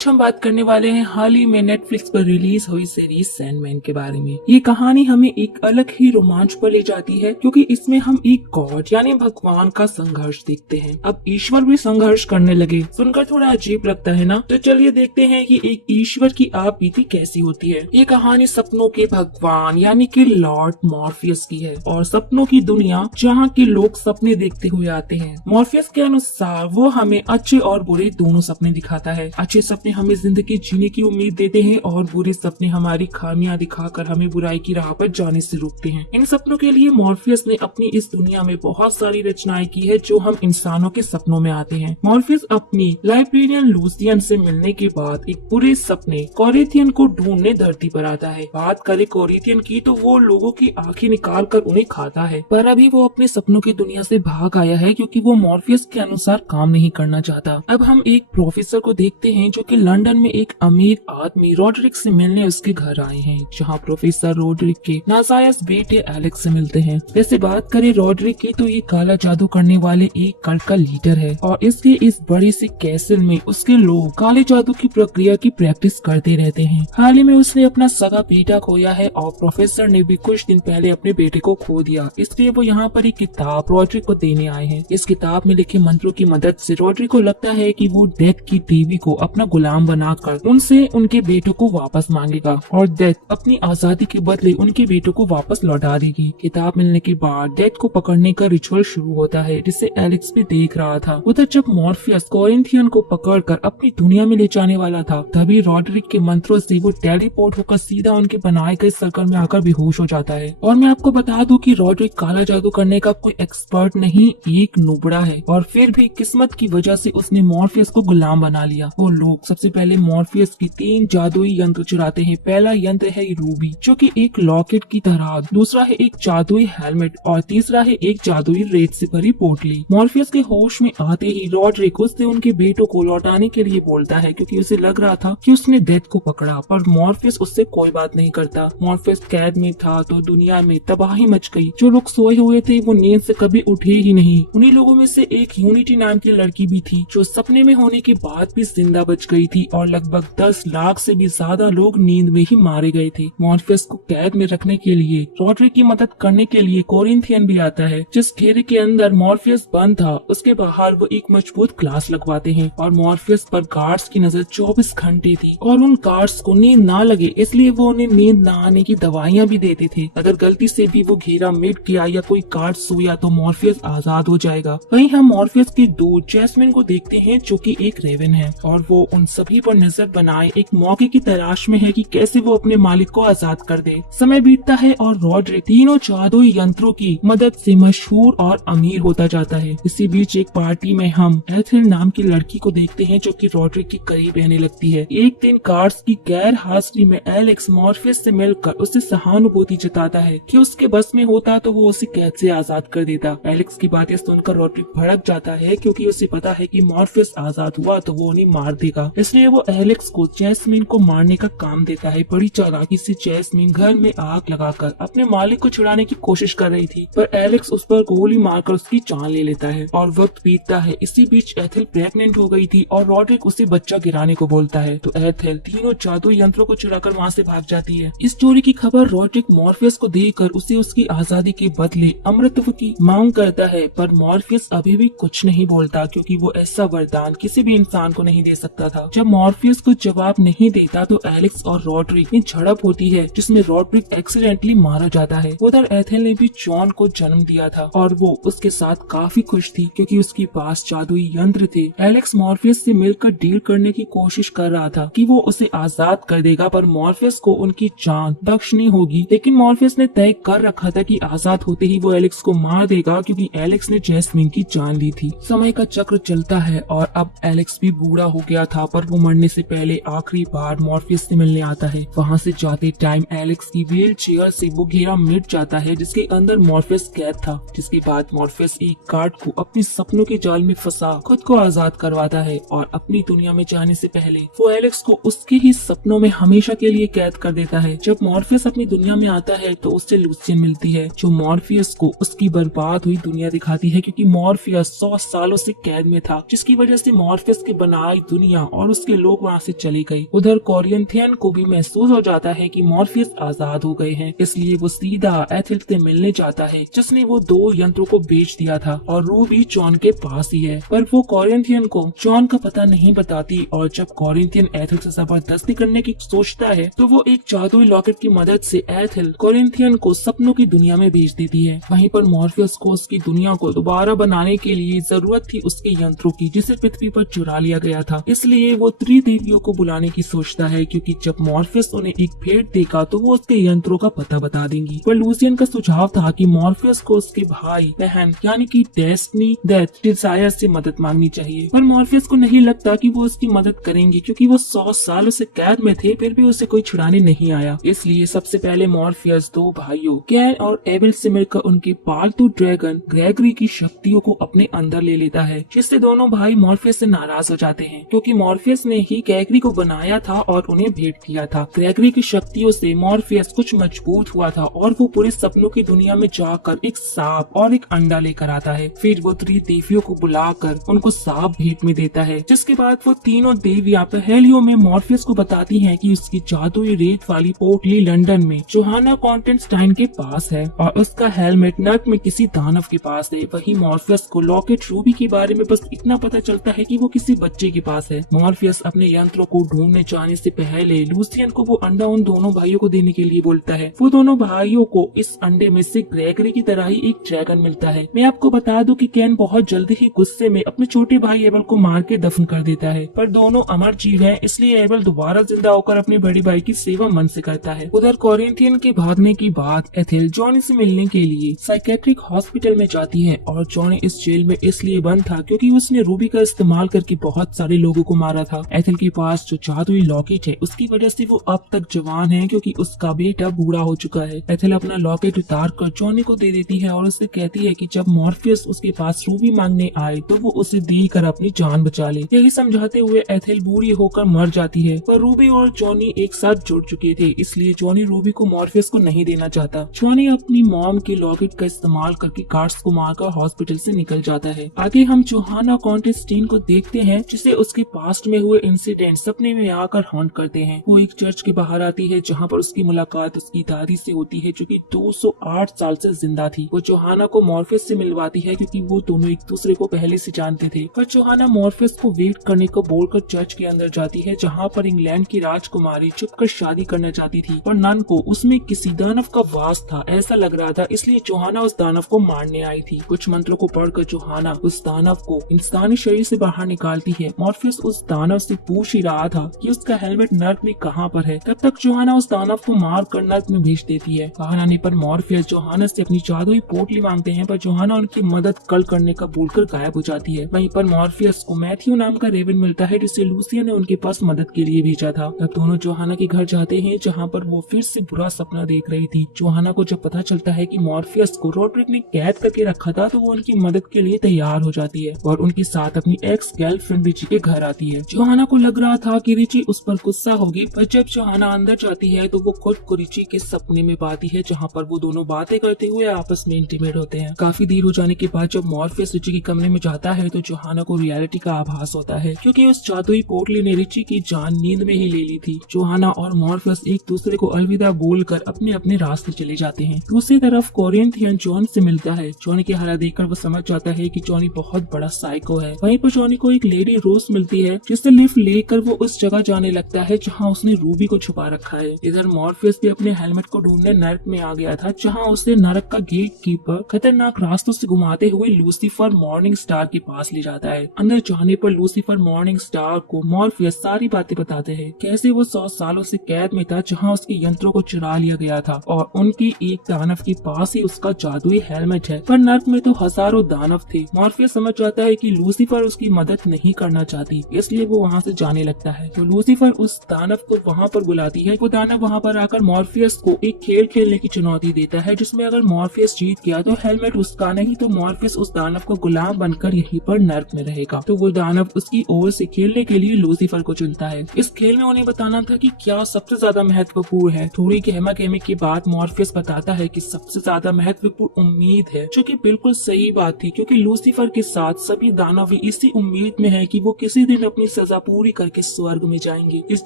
हम बात करने वाले हैं हाल ही में नेटफ्लिक्स पर रिलीज हुई सीरीज सैंडमैन के बारे में। ये कहानी हमें एक अलग ही रोमांच पर ले जाती है क्योंकि इसमें हम एक गॉड यानी भगवान का संघर्ष देखते हैं। अब ईश्वर भी संघर्ष करने लगे, सुनकर थोड़ा अजीब लगता है ना। तो चलिए देखते हैं कि एक ईश्वर की आप बीती कैसी होती है। ये कहानी सपनों के भगवान यानी कि लॉर्ड मॉर्फियस की है और सपनों की दुनिया जहाँ के लोग सपने देखते हुए आते हैं। मॉर्फियस के अनुसार वो हमें अच्छे और बुरे दोनों सपने दिखाता है। अच्छे सपने हमें जिंदगी जीने की उम्मीद देते हैं और बुरे सपने हमारी खामियां दिखाकर हमें बुराई की राह पर जाने से रोकते हैं। इन सपनों के लिए मॉर्फियस ने अपनी इस दुनिया में बहुत सारी रचनाएं की है जो हम इंसानों के सपनों में आते हैं। मॉर्फियस अपनी लाइब्रेरियन लूसियन से मिलने के बाद एक बुरे सपने कोरिथियन को ढूंढने धरती पर आता है। बात करे कोरिथियन की तो वो लोगों की आंखें निकाल कर उन्हें खाता है, पर अभी वो अपने सपनों की दुनिया से भाग आया है क्योंकि वो मॉर्फियस के अनुसार काम नहीं करना चाहता। अब हम एक प्रोफेसर को देखते हैं जो कि लंदन में एक अमीर आदमी रॉड्रिक से मिलने उसके घर आए हैं, जहां प्रोफेसर रॉड्रिक के नाजायज बेटे एलेक्स से मिलते हैं। वैसे बात करें रॉड्रिक की तो ये काला जादू करने वाले एक कल्ट का लीडर है और इसके इस बड़े से कैसल में उसके लोग काले जादू की प्रक्रिया की प्रैक्टिस करते रहते हैं। हाल ही में उसने अपना सगा बेटा खोया है और प्रोफेसर ने भी कुछ दिन पहले अपने बेटे को खो दिया, इसलिए वो यहाँ पर एक किताब रॉड्रिक को देने आए हैं। इस किताब में लिखे मंत्रों की मदद से रॉड्रिक को लगता है कि वो डेथ की देवी को अपना गुलाम बनाकर उनसे उनके बेटों को वापस मांगेगा और डेथ अपनी आजादी के बदले उनके बेटों को वापस लौटा देगी। किताब मिलने के बाद डेथ को पकड़ने का रिचुअल शुरू होता है जिसे एलेक्स भी देख रहा था। उधर जब मॉर्फियस कोरिंथियन को पकड़कर अपनी दुनिया में ले जाने वाला था तभी रॉड्रिक के मंत्रों से वो टेलीपोर्ट होकर सीधा उनके बनाए गए सर्कल में आकर बेहोश हो जाता है। और मैं आपको बता दूं कि रॉड्रिक काला जादू करने का कोई एक्सपर्ट नहीं, एक नुबड़ा है और फिर भी किस्मत की वजह से उसने मॉर्फियस को गुलाम बना लिया। वो लोग सबसे पहले मॉर्फियस की 3 जादुई यंत्र चुराते हैं। पहला यंत्र है रूबी जो कि एक लॉकेट की तरह, दूसरा है एक जादुई हेलमेट और तीसरा है एक जादुई रेत से भरी पोटली। मॉर्फियस के होश में आते ही रॉड्रिक उससे उनके बेटों को लौटाने के लिए बोलता है क्योंकि उसे लग रहा था कि उसने डेथ को पकड़ा, पर मॉर्फियस उससे कोई बात नहीं करता। मॉर्फियस कैद में था तो दुनिया में तबाही मच गई। जो लोग सोए हुए थे वो नींद से कभी उठे ही नहीं। उन्हीं लोगों में से एक यूनिटी नाम की लड़की भी थी जो सपने में होने के बाद भी जिंदा बच गई थी और लगभग 10 लाख से भी ज्यादा लोग नींद में ही मारे गए थे। मॉर्फियस को कैद में रखने के लिए रॉड्रिक की मदद करने के लिए कोरिंथियन भी आता है। जिस घेरे के अंदर मॉर्फियस बंद था उसके बाहर वो एक मजबूत ग्लास लगवाते हैं और मॉर्फियस पर गार्ड्स की नजर 24 घंटे थी और उन गार्ड्स को नींद ना लगे इसलिए वो उन्हें नींद न आने की दवाइयाँ भी देते थे। अगर गलती से भी वो घेरा मिट गया या कोई गार्ड सोया तो मॉर्फियस आजाद हो जाएगा। वहीं हम मॉर्फियस की दोस्त जैस्मिन को देखते हैं जो कि एक रेवन है और वो उन सभी पर नजर बनाए एक मौके की तलाश में है कि कैसे वो अपने मालिक को आजाद कर दे। समय बीतता है और रॉड्रिक तीनों जादुई यंत्रों की मदद से मशहूर और अमीर होता जाता है। इसी बीच एक पार्टी में हम एथिल नाम की लड़की को देखते हैं जो कि रॉड्रिक के करीब रहने लगती है। एक दिन गार्ड्स की गैर हाजिरी में एलेक्स मॉर्फियस से मिलकर उससे सहानुभूति जताता है कि उसके बस में होता तो वो उसे कैद से आजाद कर देता। एलेक्स की बातें सुनकर रॉड्रिक भड़क जाता है क्योंकि उसे पता है कि मॉर्फियस आजाद हुआ तो वो उन्हें मार देगा, इसलिए वो एलेक्स को जैस्मिन को मारने का काम देता है। बड़ी चालाकी से जैस्मिन घर में आग लगाकर अपने मालिक को छुड़ाने की कोशिश कर रही थी पर एलेक्स उस पर गोली मारकर उसकी जान ले लेता है और वक्त बीतता है। इसी बीच एथिल प्रेग्नेंट हो गई थी और रॉड्रिक उसे बच्चा गिराने को बोलता है तो एथिल तीनों जादुई यंत्रों को चुराकर वहाँ से भाग जाती है। इस चोरी की खबर रॉड्रिक मॉर्फियस को देकर उसे उसकी आजादी के बदले अमृतत्व की मांग करता है, पर मॉर्फियस अभी भी कुछ नहीं बोलता क्योंकि वो ऐसा वरदान किसी भी इंसान को नहीं दे सकता था। जब मॉर्फियस को जवाब नहीं देता तो एलेक्स और रॉड्रिक में झड़प होती है जिसमें रॉड्रिक एक्सीडेंटली मारा जाता है। उधर एथिल ने भी जॉन को जन्म दिया था और वो उसके साथ काफी खुश थी क्योंकि उसके पास जादुई यंत्र थे। एलेक्स मॉर्फियस से मिलकर डील करने की कोशिश कर रहा था कि वो उसे आजाद कर देगा पर मॉर्फियस को उनकी जान बख्शनी होगी, लेकिन मॉर्फियस ने तय कर रखा था कि आजाद होते ही वो एलेक्स को मार देगा क्योंकि एलेक्स ने जैस्मिन की जान ली थी। समय का चक्र चलता है और अब एलेक्स भी बूढ़ा हो गया था पर वो मरने से पहले आखिरी बार मॉर्फियस से मिलने आता है। वहाँ से जाते टाइम एलेक्स की व्हील चेयर से वो घेरा मिट जाता है जिसके अंदर मॉर्फियस कैद था, जिसके बाद मॉर्फियस एक गार्ड को अपने सपनों के जाल में फंसा खुद को आजाद करवाता है और अपनी दुनिया में जाने से पहले वो एलेक्स को उसके ही सपनों में हमेशा के लिए कैद कर देता है। जब मॉर्फियस अपनी दुनिया में आता है तो उससे लूसियन मिलती है जो मॉर्फियस को उसकी बर्बाद हुई दुनिया दिखाती है क्योंकि मॉर्फियस 100 सालों से कैद में था जिसकी वजह से मॉर्फियस की बनाई दुनिया और और उसके लोग वहाँ से चले गए। उधर कोरिंथियन को भी महसूस हो जाता है कि मॉर्फियस आजाद हो गए हैं, इसलिए वो सीधा एथिल से मिलने जाता है जिसने वो 2 यंत्रों को बेच दिया था और रूबी जॉन के पास ही है। पर वो कोरिंथियन को जॉन का पता नहीं बताती और जब कोरिंथियन एथिल से जबरदस्ती करने की सोचता है तो वो एक जादुई लॉकेट की मदद से एथिल कोरिंथियन को सपनों की दुनिया में भेज देती है। वहीं पर मॉर्फियस को उसकी दुनिया को दोबारा बनाने के लिए जरूरत थी उसके यंत्रों की जिसे पृथ्वी पर चुरा लिया गया था, इसलिए वो त्रिदेवियों को बुलाने की सोचता है क्योंकि जब मॉर्फियस उन्हें एक भेंट देगा तो वो उसके यंत्रों का पता बता देंगी। पर लूसियन का सुझाव था कि मॉर्फियस को उसके भाई बहन यानी कि डेस्टिनी, डेथ, डिजायर से मदद मांगनी चाहिए। पर मॉर्फियस को नहीं लगता कि वो उसकी मदद करेंगे क्योंकि वो 100 सालों से कैद में थे, फिर भी उसे कोई छुड़ाने नहीं आया। इसलिए सबसे पहले मॉर्फियस 2 भाइयों कैन और एबेल से मिलकर उनके पालतू ड्रैगन ग्रेगरी की शक्तियों को अपने अंदर ले लेता है, जिससे दोनों भाई मॉर्फियस से नाराज हो जाते हैं क्योंकि मॉर्फियस ने ही ग्रेगरी को बनाया था और उन्हें भेंट किया था। ग्रेगरी की शक्तियों से मॉर्फियस कुछ मजबूत हुआ था और वो पूरे सपनों की दुनिया में जाकर एक सांप और एक अंडा लेकर आता है। फिर वो त्रिदेवियों को बुलाकर उनको सांप भेंट में देता है, जिसके बाद वो तीनों देवियां पहेलियों में मॉर्फियस को बताती हैं कि उसकी जादुई रेत वाली पोटली लंदन में जोहाना कॉन्टेंस्टाइन के पास है और उसका हेलमेट नर्क में किसी दानव के पास है। वही मॉर्फियस को लॉकेट रूबी के बारे में बस इतना पता चलता है कि वो किसी बच्चे के पास है। मॉर्फियस अपने यंत्रों को ढूंढने जाने से पहले लूसियन को वो अंडा उन दोनों भाइयों को देने के लिए बोलता है। वो दोनों भाइयों को इस अंडे में से ग्रेगरी की तरह ही एक ड्रैगन मिलता है। मैं आपको बता दूं कि कैन बहुत जल्दी ही गुस्से में अपने छोटे भाई एबल को मार के दफन कर देता है, पर दोनों अमर जीव हैं, इसलिए एबल दोबारा जिंदा होकर अपने बड़े भाई की सेवा मन से करता है। उधर कोरिंथियन के भागने की बात एथिल जॉनी से मिलने के लिए साइकेट्रिक हॉस्पिटल में जाती है और जॉनी इस जेल में इसलिए बंद था क्योंकि उसने रूबी का इस्तेमाल करके बहुत सारे लोगों को मारा था। एथिल के पास जो जादुई लॉकेट है उसकी वजह से वो अब तक जवान है क्योंकि उसका बेटा बूढ़ा हो चुका है। एथिल अपना लॉकेट उतार कर जॉनी को दे देती है और उससे कहती है कि जब मॉर्फियस उसके पास रूबी मांगने आए तो वो उसे देकर अपनी जान बचा ले। यही समझाते हुए एथिल बूढ़ी होकर मर जाती है, पर रूबी और जॉनी एक साथ जुड़ चुके थे, इसलिए जॉनी रूबी को मॉर्फियस को नहीं देना चाहता। जॉनी अपनी मॉम के लॉकेट का इस्तेमाल करके गार्ड्स को मारकर हॉस्पिटल से निकल जाता है। आगे हम जोहाना कॉन्टेस्टीन को देखते हैं जिसे उसके पास्ट में हुए इंसिडेंट सपने में आकर हॉन्ट करते हैं। वो एक चर्च के बाहर आती है जहाँ पर उसकी मुलाकात उसकी दादी से होती है जो कि 208 साल से जिंदा थी। वो जोहाना को मॉर्फियस से मिलवाती है क्योंकि वो दोनों एक दूसरे को पहले से जानते थे। पर जोहाना मॉर्फियस को वेट करने को बोलकर चर्च के अंदर जाती है जहाँ पर इंग्लैंड की राजकुमारी छुपकर शादी करना चाहती थी, पर नन को उसमें किसी दानव का वास था ऐसा लग रहा था, इसलिए जोहाना उस दानव को मारने आई थी। कुछ मंत्रों को पढ़कर जोहाना उस दानव को इंसानी शरीर से बाहर निकालती है। मॉर्फियस उस दानव से पूछ ही रहा था कि उसका हेलमेट नर्क में कहाँ पर है, तब तक जोहाना उस दानव को मार कर नर्क में भेज देती है। बाहर आने पर मॉर्फियस जोहाना से अपनी जादुई पोटली मांगते हैं, पर जोहाना उनकी मदद कल करने का भूलकर गायब हो जाती है। वहीं पर मॉर्फियस को मैथ्यू नाम का रेवन मिलता है जिसे लूसिया ने उनके पास मदद के लिए भेजा था। अब दोनों जोहाना के घर जाते हैं जहाँ पर वो फिर से बुरा सपना देख रही थी। जोहाना को जब पता चलता है कि मॉर्फियस को रोड्रिक ने कैद करके रखा था तो वो उनकी मदद के लिए तैयार हो जाती है और उनके साथ अपनी एक्स गर्लफ्रेंड रिची के घर आती है। जोहाना को लग रहा था कि रिची उस पर गुस्सा होगी, पर जब जोहाना अंदर जाती है तो वो खुद को रिची के सपने में पाती है जहाँ पर वो दोनों बातें करते हुए आपस में इंटीमेट होते हैं। काफी देर हो जाने के बाद जब मॉर्फियस रिची के कमरे में जाता है तो जोहाना को रियलिटी का आभास होता है क्योंकि उस जादुई पोटली ने रिची की जान नींद में ही ले ली थी। जोहाना और मॉर्फियस एक दूसरे को अलविदा बोलकर अपने अपने रास्ते चले जाते हैं। दूसरी तरफ कोरिंथियन जॉन से मिलता है। जॉनी के हालात देखकर वो समझ जाता है कि जॉनी बहुत बड़ा साइको है। वहीं पर जॉनी को एक लेडी रोज मिलती है जिससे लिफ्ट लेकर वो उस जगह जाने लगता है जहाँ उसने रूबी को छुपा रखा है। इधर मॉर्फियस भी अपने हेलमेट को ढूंढने नर्क में आ गया था जहाँ उसे नरक का गेट कीपर खतरनाक रास्तों से घुमाते हुए लूसीफर मॉर्निंग स्टार के पास ले जाता है। अंदर जाने पर लूसीफर मॉर्निंग स्टार को मॉर्फियस सारी बातें बताते हैं, कैसे वो 100 सालों से कैद में था जहाँ उसके यंत्रों को चुरा लिया गया था और उनकी एक दानव के पास ही उसका जादुई हेलमेट है, पर नर्क में तो हजारों दानव थे। मॉर्फियस समझ जाता है कि लूसीफर उसकी मदद नहीं करना चाहती, इसलिए वो वहाँ से जाने लगता है। तो लूसीफर उस दानव को वहाँ पर बुलाती है। वो दानव वहाँ पर आकर मॉर्फियस को एक खेल खेलने की चुनौती देता है जिसमें अगर मॉर्फियस जीत गया तो हेलमेट उसका, नहीं तो मॉर्फियस उस दानव को गुलाम बनकर यहीं पर नर्क में रहेगा। तो वो दानव उसकी ओर से खेलने के लिए लूसीफर को चुनता है। इस खेल में उन्हें बताना था कि क्या सबसे ज्यादा महत्वपूर्ण है। थोड़ी गहमा गहमी के बाद मॉर्फियस बताता है कि सबसे ज्यादा महत्वपूर्ण उम्मीद है, जो कि बिल्कुल सही बात थी क्योंकि लूसीफर के साथ सभी दानव इसी उम्मीद में है कि वो किसी दिन अपनी सजा पूरी करके स्वर्ग में जाएंगे। इस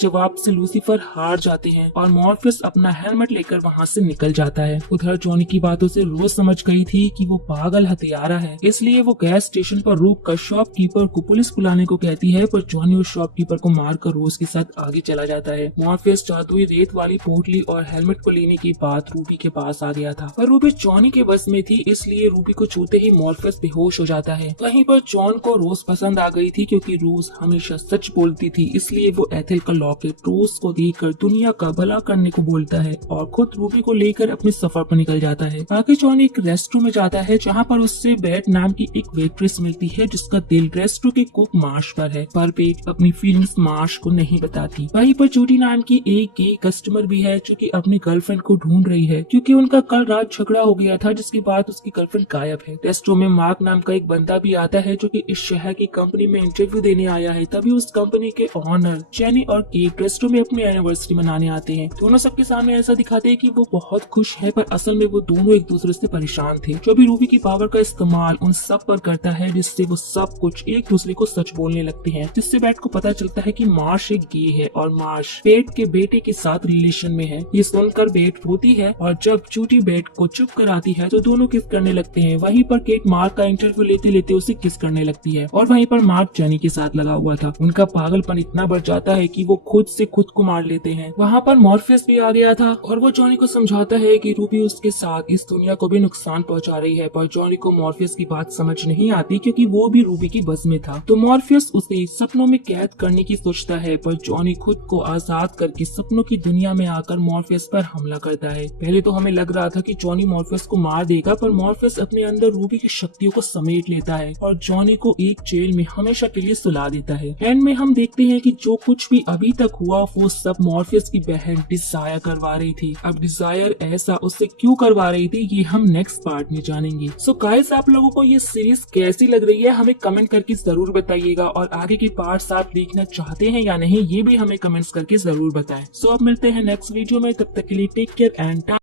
जवाब से लूसीफर हार जाते हैं और मॉर्फियस अपना हेलमेट लेकर वहाँ से निकल जाता है। उधर जॉनी की बातों से रोज समझ गई थी कि वो पागल हत्यारा है, इसलिए वो गैस स्टेशन पर रुककर शॉपकीपर को पुलिस बुलाने को कहती है, पर जॉनी उस शॉपकीपर को मारकर रोज के साथ आगे चला जाता है। मॉर्फियस जादुई रेत वाली पोटली और हेलमेट को लेने की बात रूबी के पास आ गया था, पर रूबी जॉनी के बस में थी, इसलिए रूबी को छूते ही मॉर्फियस बेहोश हो जाता है। वहीं पर जॉन को रोज पसंद आ गई थी, क्योंकि रोज हमेशा सच बोलती थी, इसलिए वो एथिल का लॉकेट रोज को देकर दुनिया का भला करने को बोलता है और खुद रूबी को लेकर अपने सफर पर निकल जाता है। आगे जॉन एक रेस्टोरेंट में जाता है, जहाँ पर उससे बेट नाम की एक वेट्रेस मिलती है, जिसका दिल रेस्टोरेंट के कुक मार्श पर है, पर बेट अपनी फीलिंग्स मार्श को नहीं बताती। वहीं पर जूडी नाम की एक गे कस्टमर भी है, जो कि अपनी गर्लफ्रेंड को ढूंढ रही है, क्योंकि उनका कल रात झगड़ा हो गया था, जिसके बाद उसकी गर्लफ्रेंड गायब है। रेस्टोरेंट में मार्क नाम का एक बंदा भी आता है, जो कि इस शहर की कंपनी में इंटरव्यू देने आया है। तभी उस कंपनी के ऑनर जेनी और केट रेस्टोरेंट में अपनी एनिवर्सरी मनाने आते हैं। दोनों सबके सामने ऐसा दिखाते हैं कि वो बहुत खुश है, पर असल में वो दोनों एक दूसरे से परेशान थे। जो भी रूबी की पावर का इस्तेमाल उन सब पर करता है, जिससे वो सब कुछ एक दूसरे को सच बोलने लगते हैं, जिससे बैट को पता चलता है कि मार्श एक गे है और मार्श बेट के बेटे के साथ रिलेशन में है। ये सुनकर बेट रोती है और जब जूडी बेट को चुप कराती है तो दोनों किस करने लगते हैं। वहीं पर केट मार्क का इंटरव्यू लेते लेते उसे किस करने लगती है और वहीं पर मार्क जेनी के साथ लगा हुआ था। उनका पागलपन इतना बढ़ जाता है कि वो खुद से खुद को मार लेते हैं। वहाँ पर मॉर्फियस भी आ गया था और वो जॉनी को समझाता है कि रूबी उसके साथ इस दुनिया को भी नुकसान पहुंचा रही है, पर जॉनी को मॉर्फियस की बात समझ नहीं आती, क्योंकि वो भी रूबी की बस में था। तो मॉर्फियस उसे सपनों में कैद करने की सोचता है, पर जॉनी खुद को आजाद करके सपनों की दुनिया में आकर मॉर्फियस पर हमला करता है। पहले तो हमें लग रहा था कि जॉनी मॉर्फियस को मार देगा, पर मॉर्फियस अपने अंदर रूबी की शक्तियों को समेट लेता है और जॉनी को एक जेल में हमेशा के लिए सुला देता है। एंड में हम देखते हैं कि जो कुछ भी अभी तक हुआ वो सब मॉर्फियस की बहन डिजायर करवा रही थी। अब डिजायर ऐसा उससे क्यों करवा रही थी, ये हम नेक्स्ट पार्ट में जानेंगे। सो गाइस, आप लोगों को ये सीरीज कैसी लग रही है हमें कमेंट करके जरूर बताइएगा, और आगे की पार्ट्स आप देखना चाहते हैं या नहीं ये भी हमें कमेंट्स करके जरूर बताएं। सो अब मिलते हैं नेक्स्ट वीडियो में, तब तक के लिए टेक केयर एंड